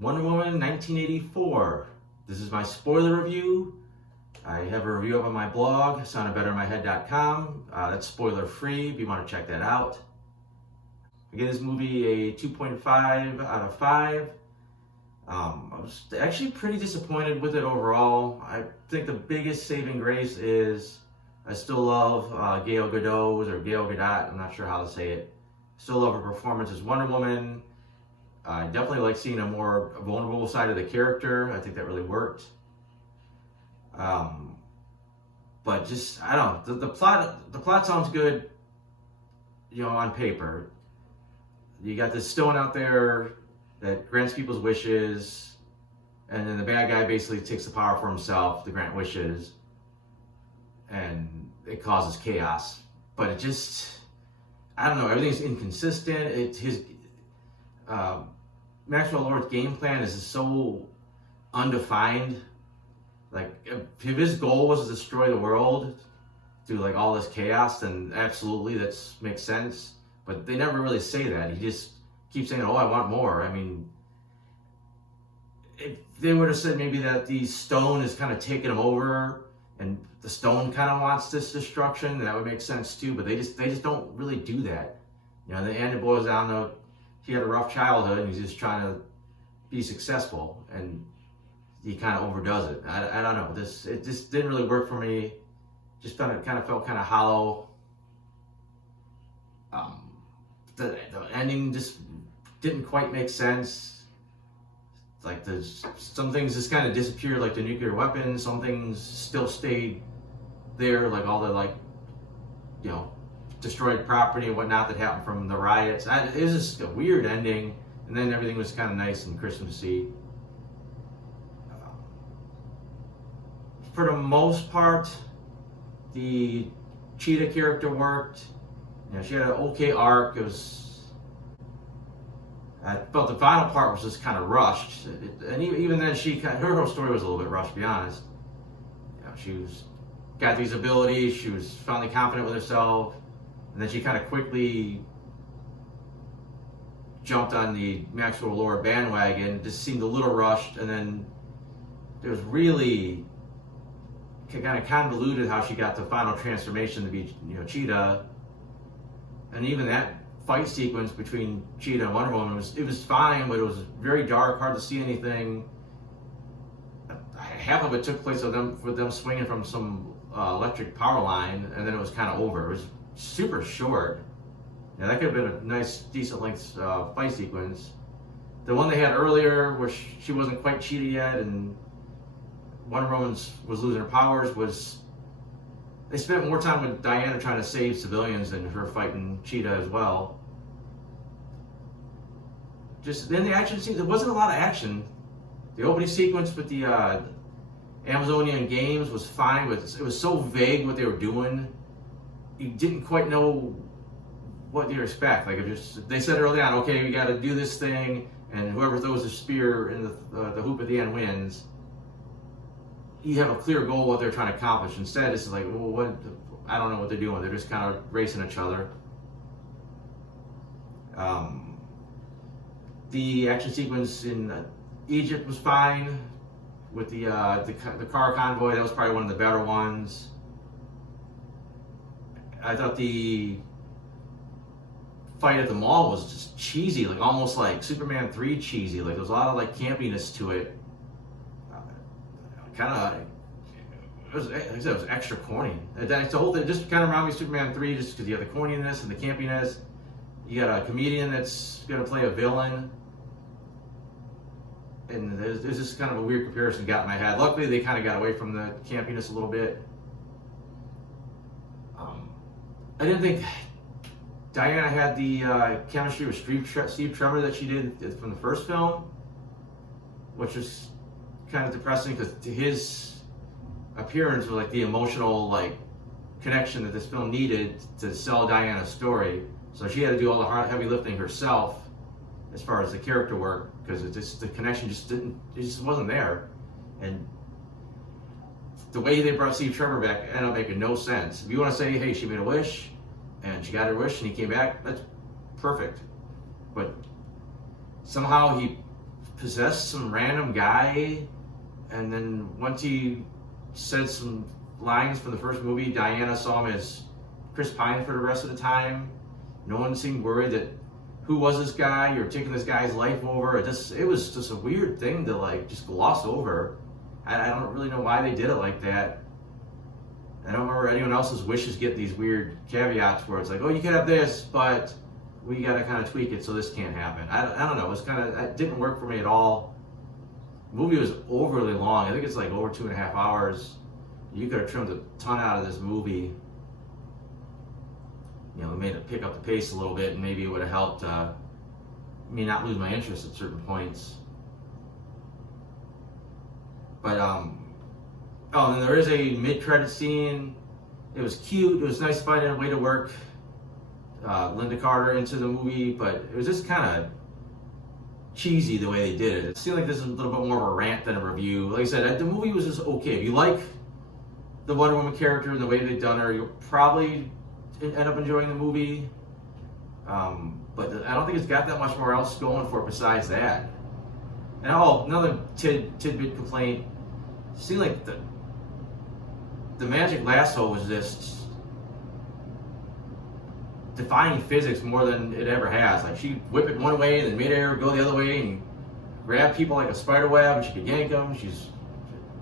Wonder Woman 1984. This is my spoiler review. I have a review up on my blog, soundedbetterinmyhead.com. That's spoiler free if you want to check that out. I give this movie a 2.5 out of 5. I was actually pretty disappointed with it overall. I think the biggest saving grace is I still love Gal Gadot, or Gal Gadot, I'm not sure how to say it. Still love her performance as Wonder Woman. I definitely like seeing a more vulnerable side of the character. I think that really worked. But just, I don't know, the plot sounds good, on paper. You got this stone out there that grants people's wishes, and then the bad guy basically takes the power for himself to grant wishes, and it causes chaos. But it just, I don't know, everything's inconsistent. Maxwell Lord's game plan is so undefined. Like, if his goal was to destroy the world through like all this chaos, then absolutely that makes sense. But they never really say that. He just keeps saying, "Oh, I want more." I mean, if they would have said maybe that the stone is kind of taking him over, and the stone kind of wants this destruction, that would make sense too. But they just don't really do that. In the end, it boils down to he had a rough childhood, and he's just trying to be successful, and he kind of overdoes it. I don't know. It just didn't really work for me. Just thought it kind of felt kind of hollow. The ending just didn't quite make sense. Like, some things just kind of disappeared, like the nuclear weapons. Some things still stayed there, like all the destroyed property and whatnot that happened from the riots. It was just a weird ending, and then everything was kind of nice and Christmassy. For the most part, the Cheetah character worked. She had an okay arc. I felt the final part was just kind of rushed, and even then, her whole story was a little bit rushed, to be honest. She got these abilities. She was finally confident with herself, and then she kind of quickly jumped on the Maxwell Lord bandwagon. It just seemed a little rushed, and then it was really kind of convoluted how she got the final transformation to be, Cheetah. And even that fight sequence between Cheetah and Wonder Woman was fine, but it was very dark, hard to see anything. Half of it took place with them swinging from some electric power line, and then it was kind of over. It was super short. That could have been a nice, decent length fight sequence. The one they had earlier, where she wasn't quite Cheetah yet, and Wonder Woman was losing her powers, they spent more time with Diana trying to save civilians than her fighting Cheetah as well. Just then the action scene, there wasn't a lot of action. The opening sequence with the Amazonian Games was fine, but it was so vague what they were doing. You didn't quite know what you expect. Like, they said early on, okay, we got to do this thing, and whoever throws the spear in the hoop at the end wins. You have a clear goal what they're trying to accomplish. Instead, it's like, well, I don't know what they're doing. They're just kind of racing each other. The action sequence in Egypt was fine with the car convoy. That was probably one of the better ones. I thought the fight at the mall was just cheesy, like almost like Superman 3 cheesy. Like, there was a lot of like campiness to it. It was extra corny. That's the whole thing. Just kind of reminded me of Superman 3, just because you have the corniness and the campiness. You got a comedian that's going to play a villain, and there's just kind of a weird comparison got in my head. Luckily, they kind of got away from the campiness a little bit. I didn't think Diana had the chemistry with Steve Trevor that she did from the first film, which was kind of depressing, because his appearance was like the emotional connection that this film needed to sell Diana's story. So she had to do all the heavy lifting herself as far as the character work, because the connection just wasn't there. And the way they brought Steve Trevor back ended up making no sense. If you want to say, hey, she made a wish and she got her wish and he came back, that's perfect. But somehow he possessed some random guy, and then once he said some lines from the first movie, Diana saw him as Chris Pine for the rest of the time. No one seemed worried that who was this guy? You're taking this guy's life over. It was just a weird thing to like just gloss over. I don't really know why they did it like that. I don't remember anyone else's wishes get these weird caveats where it's like, oh, you can have this, but we got to kind of tweak it so this can't happen. I don't know. It didn't work for me at all. The movie was overly long. I think it's like over 2.5 hours. You could have trimmed a ton out of this movie. You know, made it pick up the pace a little bit, and maybe it would have helped me not lose my interest at certain points. But oh, and there is a mid-credit scene. It was cute. It was nice finding a way to work Linda Carter into the movie, but it was just kind of cheesy the way they did it. It seemed like this is a little bit more of a rant than a review. Like I said, the movie was just okay. If you like the Wonder Woman character and the way they've done her, you'll probably end up enjoying the movie. But I don't think it's got that much more else going for it besides that. And another tidbit complaint. It seemed like the magic lasso was just defying physics more than it ever has. Like, she'd whip it one way and then mid-air go the other way and grab people like a spider web, and she could yank them. She's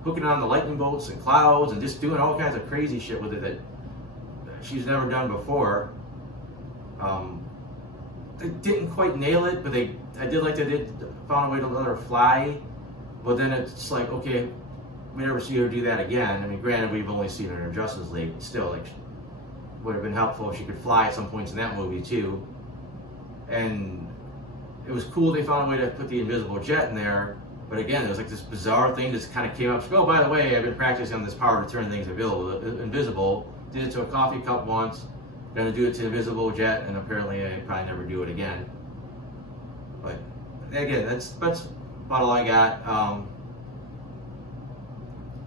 hooking on the lightning bolts and clouds and just doing all kinds of crazy shit with it that she's never done before. They didn't quite nail it, but I did like they found a way to let her fly. But then it's like, okay, we never see her do that again. I mean, granted, we've only seen her in her Justice League, but still, like, would have been helpful if she could fly at some points in that movie too. And it was cool they found a way to put the invisible jet in there. But again, it was like this bizarre thing that kind of came up. She goes, oh, by the way, I've been practicing on this power to turn things invisible. Did it to a coffee cup once. Gonna do it to invisible jet, and apparently I probably never do it again. But again, that's about all I got.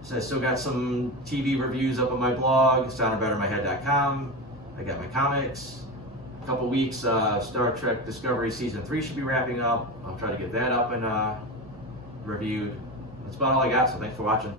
So I still got some TV reviews up on my blog, soundedbettermyhead.com. I got my comics. A couple weeks, Star Trek Discovery Season 3 should be wrapping up. I'll try to get that up and reviewed. That's about all I got, so thanks for watching.